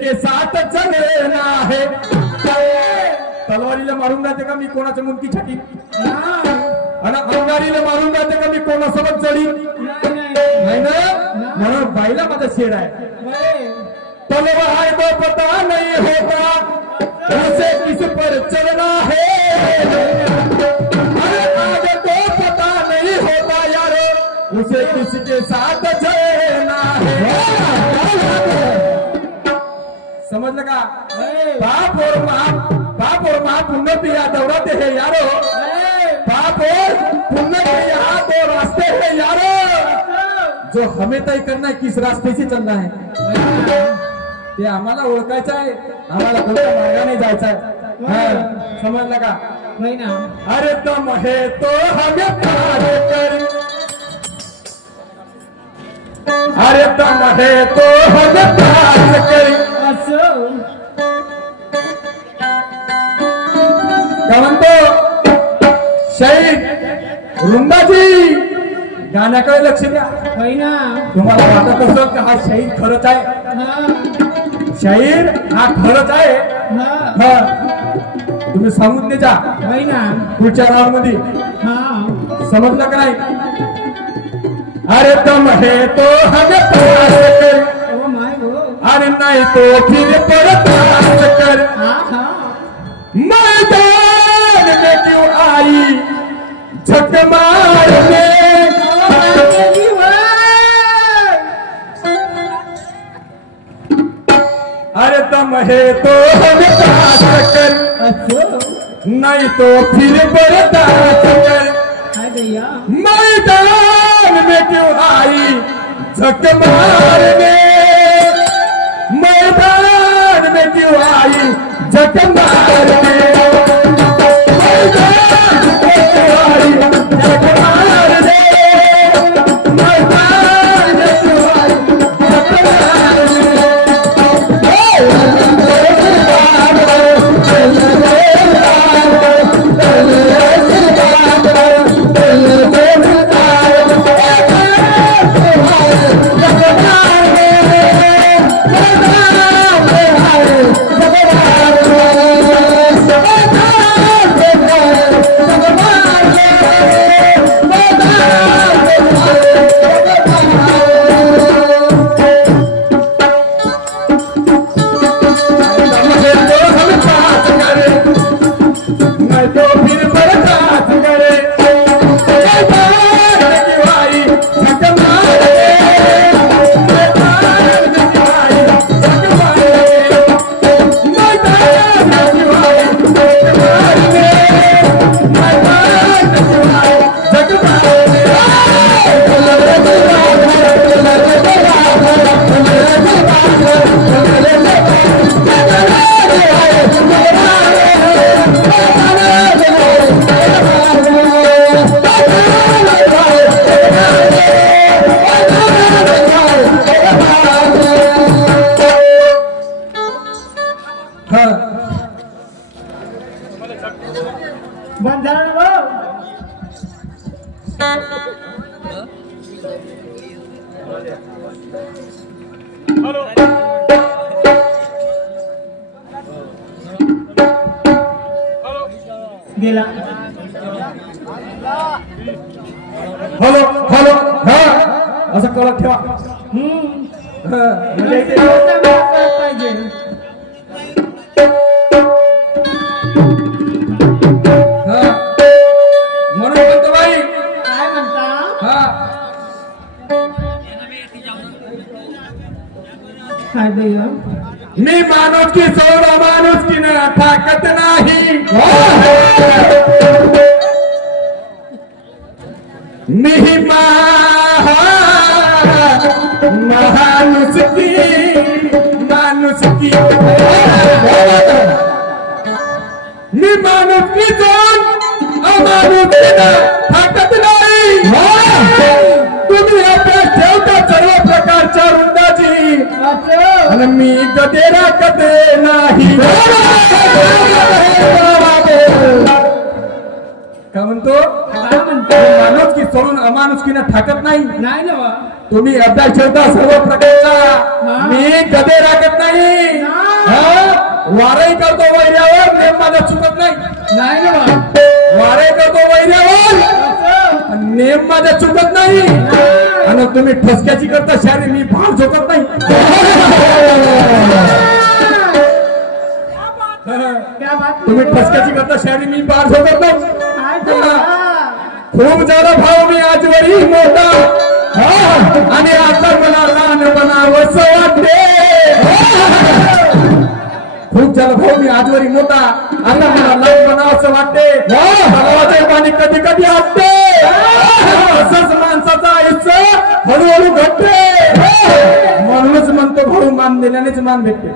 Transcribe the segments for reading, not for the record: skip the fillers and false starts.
के साथ चलना है। तलवारीला मारून जाते का मी कोणाचं मुंडकी छाटी आणि अंगारीला मारून जाते का मी कोणासोबत चढी नाही ना म्हणून बाईला माझा शेड आहे। तलवार को पता नहीं होता उसे किस पर चलना है। अरे आज को पता नहीं होता यारो उसे किसके साथ चलना है। समझलं का? बाप और माँ पुण्य पे या दौड़ाते हैं यारो। बाप और पुण्य पे यहाँ दो रास्ते हैं यारो जो हमें तय करना है किस रास्ते से चलना है। ते आम्हाला ओळखायचं आहे आम्हाला कोणत्या मार्गाने जायचं आहे। समजलं का? नाही ना। अरे दम है तो हमें पार कर अरे दम है तो हमें पार कर क्या म्हणतो शहीद रुंदाजी गाण्याकडे लक्ष द्या। तुम्हाला वाटत असेल का हा शहीद खरंच आहे शाहीर हा खरंच आहे तुम्ही सांगून द्या पुढच्या राऊंड मध्ये समजलं का नाही? अरे दम है तो हमें पास कर अरे नहीं तो फिर बर्दाश्त कर मैदान में क्यों आई झक मारने अरे दम है तो हमें पास कर नहीं तो फिर बर्दाश्त कर मैदान में क्यों आई झक मारने मैदान में क्यों आई झक मारने मैदान में क्यों आई झक मारने मैदान में क्यों आई झक गेला हॅलो हॅलो हा असं कळत ठेवा पाहिजे म्हणून म्हणतो बाई काय म्हणता काय दैया मी माणूस की सोड माणूस की ना ताकत नाही मी माणूस की मी माणूस की सोड अमाणूस की ना ताकत नाही तुम्ही आपल्या ठेवता सर्व प्रकारच्या रुंदाची आणि मी कधी राखत नाही का म्हणतो माणूस की सोडून अमानुषकीने थाकत नाही नाही ना तुम्ही अभ्यास ठेवता सर्व प्रकारचा मी कधी राखत नाही तुम्ही ठसक्याची करता शायरी मी भार झोकत नाही. क्या बात तुम्ही ठसक्याची करता शायरी मी भार झोकत नाही. काय देवा खूप झाला भाऊ मी आजवरी मोठा आणि आता मला लहान बनावंस वाटते. खूप झालं भाऊ मी आजवरी मोठा आता मला लहान बनावंस वाटते. तलावाचे पाणी कधी कधी असते असंच माणसाचं आयुष्य हळूहळू घडते. म्हणूनच म्हणतो भाऊ मान दिल्यानेच मान भेटते.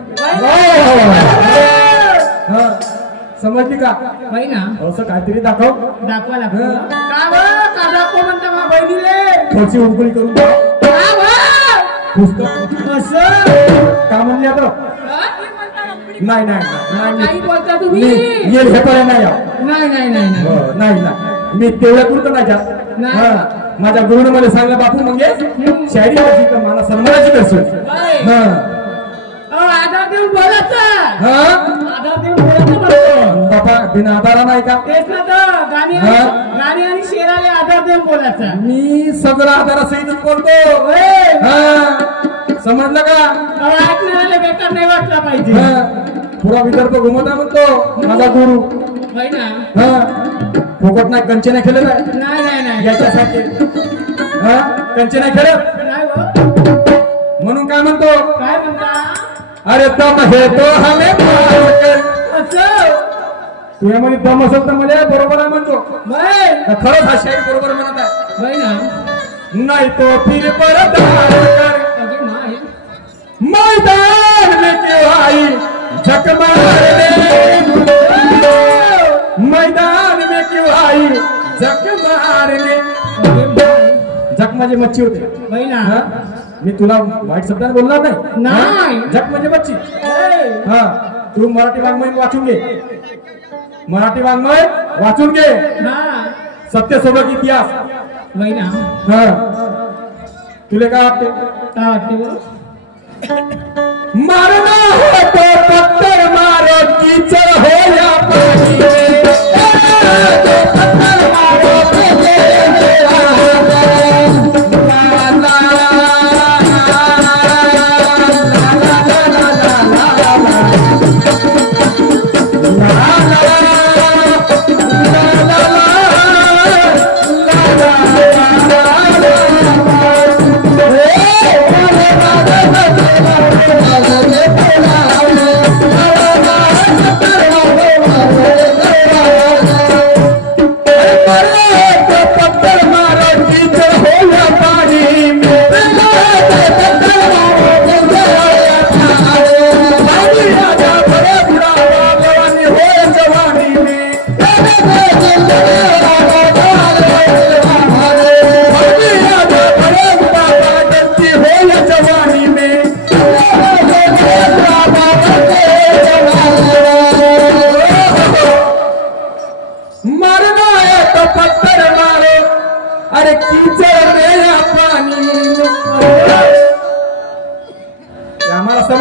समजली का बाई ना असं काहीतरी दाखव. दाखवा लागतो का बरं? का दाखव म्हणता मा बहिणीले थोडीशी उकळी करून का बरं? पुस्तक असं का म्हणले आता नाही नाही काही नाही बोलता तुम्ही मी हे पर्याय नाही आहो. नाही नाही नाही नाही हो, नाही ना मी तेवढ्या पुरतं नाही जात. नाही. हा, माझ्या गुरुने मला सांगलं बापू म्हणजे शायरी वाची तर मला सन्मानाची करशील. बाई. आधार देऊन बोलायचं हा आधार देऊन बोलायचं म्हणतो. बापा बिना आधारा नाही का तेच ना तर गाणी हा? गाणी आणि शेराले आधार देऊन बोलायचं. मी सगळं आधारासहितच बोलतो. होय. हा समजलं का ऐकणाऱ्याला बेकार नाही वाटला पाहिजे. हा, पुरा विदर्भ घुमवता म्हणतो माझा गुरु. होय ना हा फुकट नाही कंचे नाही खेळत आहे नाही नाही नाही याच्यासाठी. हा कंचे नाही खेळत नाही हो. म्हणून काय म्हणतो काय म्हणता अरे दम हे तो हमें पार कर. असं तुझ्या म्हणे दम असेल तर मला बरोबर आहे म्हणतो. बाई तर खरंच हा शाहीर बरोबर म्हणत आहे. बाई ना नाही तो फिर परदार कर अगे माय मैदान में क्यों आई झक मारने. मैदान में क्यों आई झक मारने. अगे माय झक म्हणजे मच्छी होते. बाई ना हा? मी तुला वाईट शब्दाने बोलणार नाही. नाही. हा? झक म्हणजे मच्छी. ए, हा तू मराठी वाङ्मय वाचून घे. मराठी वाङ्मय वाचून घे. हा सत्यशोधक इतिहास. बाई ना हा तुला काय वाटते काय वाटते बरं? मारना हो तो पत्थर मारो कीचड़ हो या पानी में. तो पत्थर मारो कीचड़ हो या पानी में.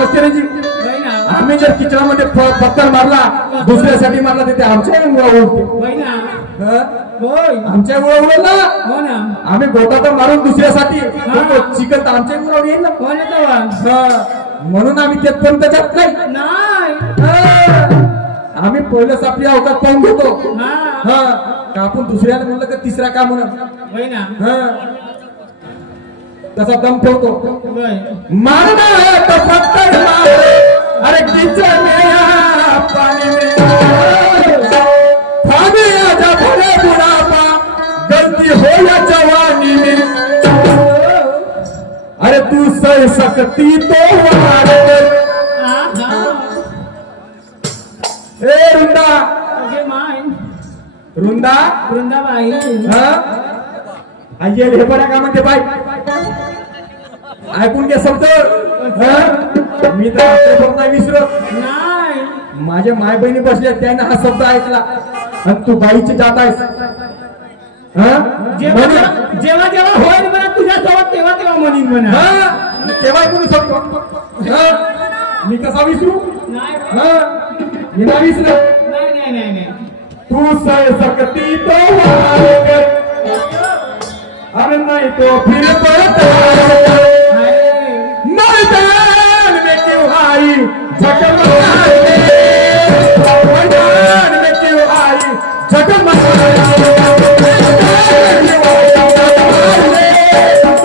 ला ला आम्ही जर किचनामध्ये पत्थर मारला दुसऱ्यासाठी मारला तिथे आमच्या होय ना होय आमच्या उडवलं ना. हो ना आम्ही गोटा तर मारून दुसऱ्यासाठी चिकन तर आमच्या उडवून येईल ना. हो ना तेव्हा म्हणून आम्ही तेथपर्यंत जात नाही. नाही आम्ही पहिलंच आपली अवकात पाहून घेतो. हा का आपण दुसऱ्याला म्हणलं का तिसरा का म्हणून होय ना तसा दम ठेवतो. होय मारना है तो पत्थर मारो अरे कीचड़ में या पानी में. थामे आजा भरे बुढ़ापा गलती हो या जवानी में. अरे तू सह सकती तो वार कर. ए रुंदा अगे माय रुंदा वृंदाबाई आई हे बऱ्या का म्हणते बाई ऐकून घे शब्द. मी तर आतापर्यंत नाही विसरत. नाही माझ्या माय बहिणी बसल्या त्याने हा शब्द ऐकला आणि तू बाईची जात आहेस. जेव्हा जेव्हा जेव्हा होईल म्हणा तुझ्यासोबत तेव्हा तेव्हा म्हणीन म्हणा. तेव्हा कोणी शकतो मी कसा विसरू. नाही मी नाही विसरत. नाही नाही नाही तू सह सकती तो वार कर. अरे नहीं तो फिर पड़ता मैदान में क्यों आई झकमगाए, मैदान में क्यों आई झकमगाए,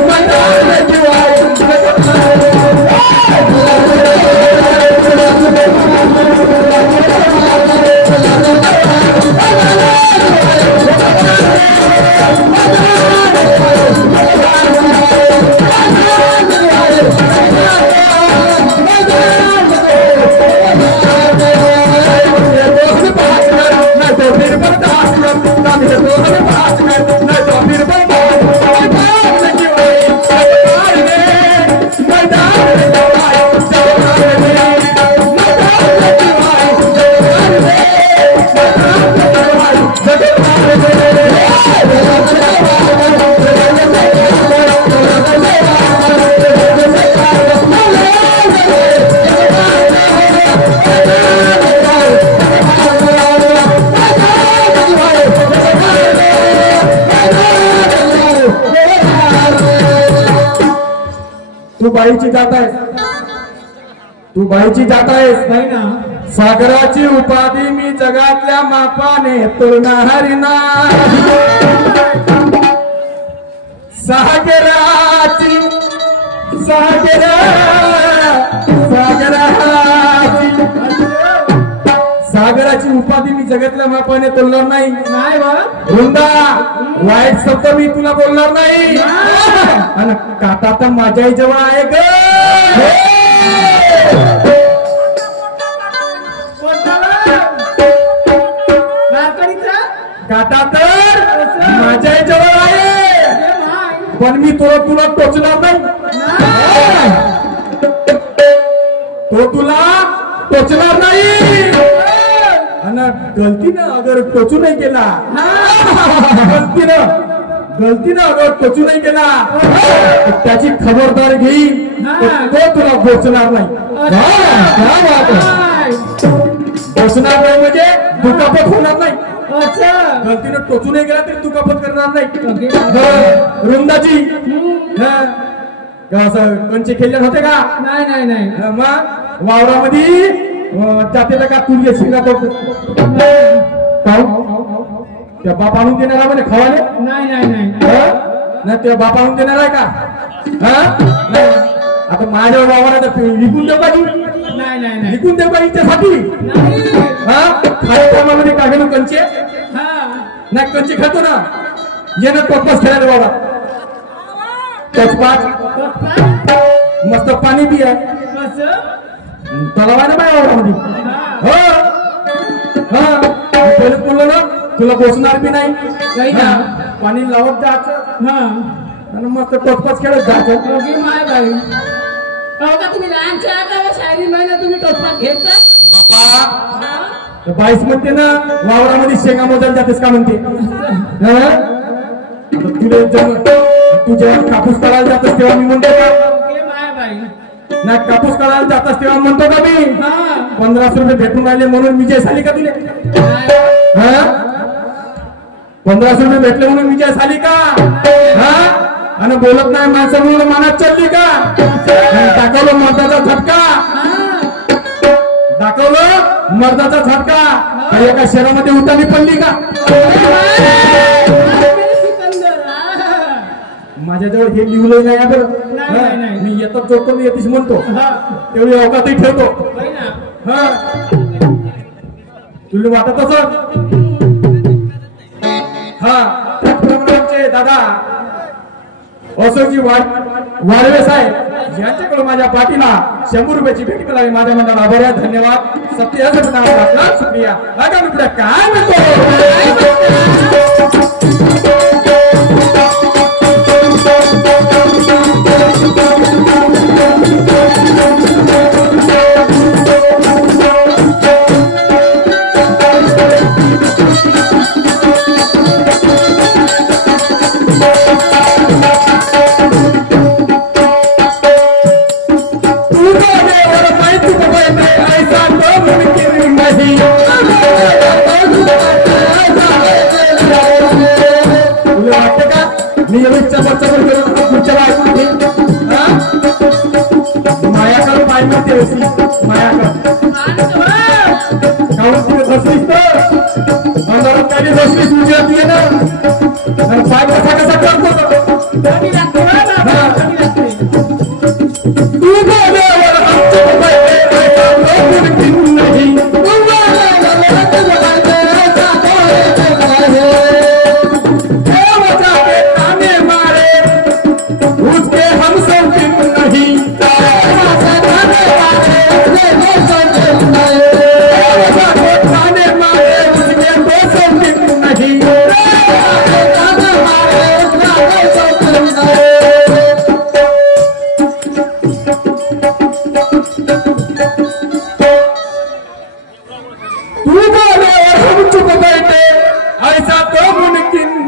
मैदान में क्यों आई झकमगाए। तू बाईची जात आहेस, तू बाईची जात आहेस नाही ना. सागराची उपाधी मी जगातल्या मापाने तुलनारी ना, सागराची सागरा सागराची सागराची उपाधी मी जगातल्या मापाने बोलणार नाही. नाही बा. वृंदा वाईट शब्द मी तुला बोलणार नाही. आणि काटा तर माझ्याही जवळ आहे ग. काटा तर माझ्याही जवळ आहे, पण मी तुला टोचणार नाही. तो तुला टोचणार नाही. आणि गलतीनं अगर टोचू नाही केला, गलतीनं अगर टोचू नाही केला त्याची खबरदार घेईन. तो तुला टोचणार नाही. टोचणार नाही म्हणजे दुखापत होणार नाही. गलतीनं टोचू नाही गेला तरी दुखापत करणार नाही. वृंदाची असं कंचे खेळले होते का? नाही नाही नाही. मग वावरामध्ये जातेला का तुझ्या शिंगात त्या बाप आणून देणार आहे म्हणे खावाले? नाही नाही नाही. नाही त्या बाप आणून देणार आहे का? आता माझ्या वावरात विकून देऊ का? नाही नाही नाही. विकून देऊ का हिच्यासाठी? खाय कामामध्ये काय घेणं कंचे? नाही कंचे खातो ना. ये ना टोपस खेळायला बाबा. मस्त पाणी बी आहे, तलाव आहे ना माझ्या वावरामध्ये. पहिले बोललो ना तुला बसणार बी नाही. पाणी लावत जायचं आणि मस्त टोचपाच खेळत जायचं. माय बाई तुम्ही लहानच्या शायरी महिना तुम्ही टोचपात घेता बापा. बाईस म्हणते ना वावरामध्ये शेंगा मोजायला जातेस का म्हणते. तू जेव्हा कापूस काढायला जातस तेव्हा मी म्हणतो का? नाही कापूस काढायला जातस तेव्हा म्हणतो का मी 1500 रुपये भेटून राहिले म्हणून विजय झाली का तुले? 1500 रुपये भेटले म्हणून विजय झाली का? आणि बोलत नाही माणसं म्हणून मनात चालली का? दाखवलं मर्दाचा झटका, दाखवलं मर्दाचा झटका. एका शहरामध्ये उतारी पडली का? माझ्याजवळ हे लिहिलं नाही बरं. मी येतात जोडतो मी येतीस म्हणतो तेवढी अवकातही ठेवतो. तुला वाटत असं दादा अशोकजी वाडवे साहेब यांच्याकडून माझ्या पाठीला 100 रुपयाची भेट मिळाली. माझ्या मनाला आभार आहे. धन्यवाद. सत्य शुक्रिया. आगामी पुढे काय म्हणतो? चबर चबर करून पुढच्या बायको घे माया कर पाय मध्ये होती माया कर काऊन तिथे बसलीस तर अंधारात काही बसलीस तुझी होती ना आणि पाय कसा कसा करतो कमी लागते कमी लागते तू बोलावर आमचे बैठे लोगों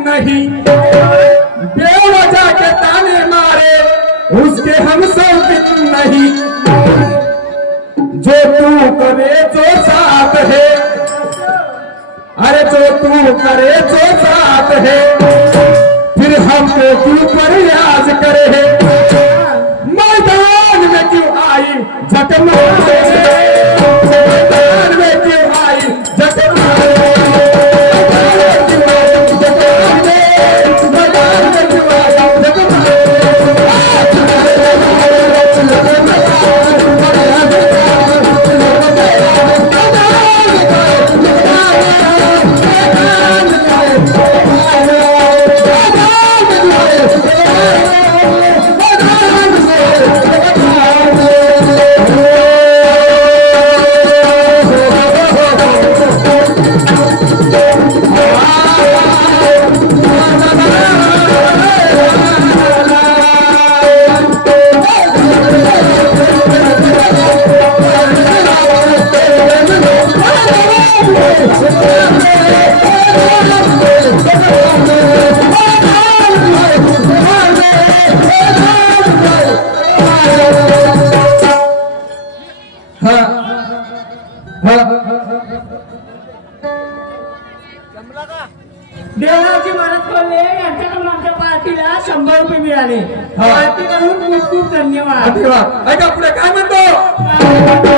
नहीं उसके हम सब नहीं जो तू करे जो साथ है अरे जो तू करे जो साथ है फिर हमको क्यों प्रयास करे है मैदान में क्यों आई झकमारे मैदान में क्यों आई झकमारे देवरावजी मदत कोल्हे यांच्याकडून आमच्या पार्टीला 100 रुपये मिळाले पार्टीकडून खूप खूप धन्यवाद ऐका पुढे काय म्हणतो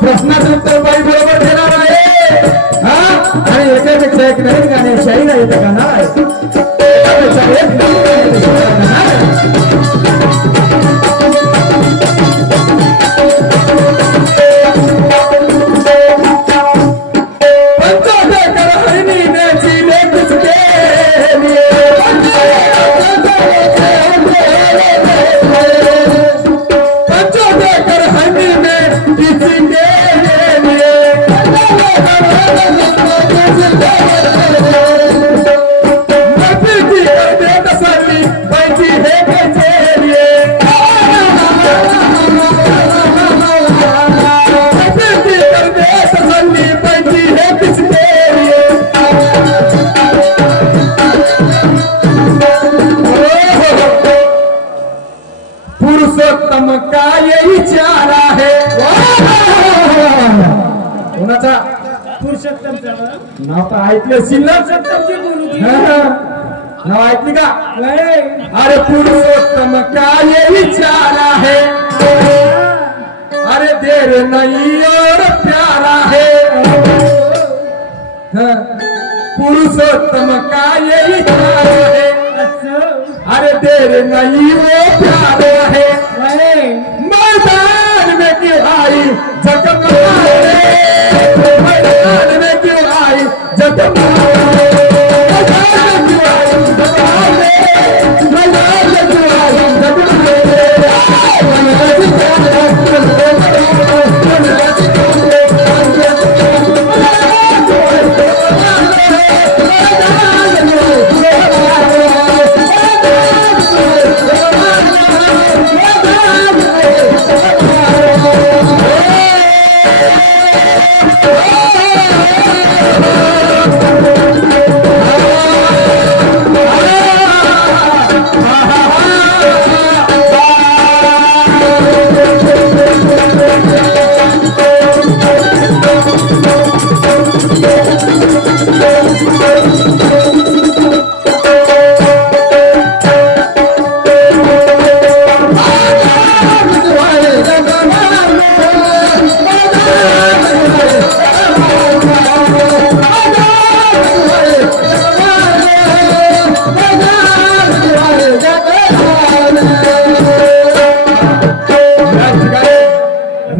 प्रश्नाचं उत्तर बाई बरोबर देणार आहे आणि एकापेक्षा एक नाही गाणे शाही नाही गाणार एकापेक्षा एक पुरुषोत्तम का यही चारा है कोणाचा पुरुषोत्तमचा नाव तर ऐकले शिल्लक सत्तमची गुरुजी नाव ऐकली का अरे पुरुषोत्तम का यही चारा है अरे देर नहीं और प्यारा है पुरुषोत्तम का यही प्यार है, असं अरे तेरे नहीं वो प्यार है, अरे मैदान में क्यों आई जगमारे, मैदान में क्यों आई जगमारे, मैदान में क्यों आई जगमारे, मैदान में क्यों आई जगमारे,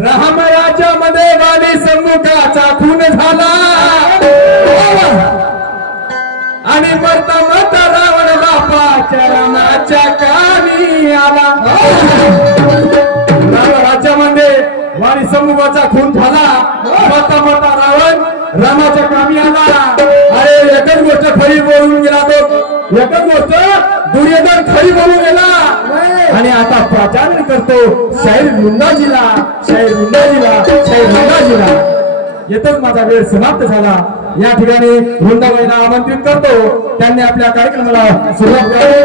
रामराज्यामध्ये वाणी सम्मुखाचा खून झाला आणि मरता मरता रावण बापाच्या रामाच्या कामी आला. रामराज्यामध्ये वाणी सम्मुखाचा खून झाला, मरता मरता रावण रामाच्या कामी आला. अरे एकच गोष्ट खरी बोलून गेला तो, एकच गोष्ट दुर्योधन खरी बोलून गेला आणि आता प्रचार करतो शाहीर मुंडाजीला, शाहीर मुंडाजीला, शाहीर मुंडाजीला. येतच माझा वेळ समाप्त झाला. या ठिकाणी वृंदाबाईला आमंत्रित करतो, त्यांनी आपल्या कार्यक्रमाला सुरुवात करावी.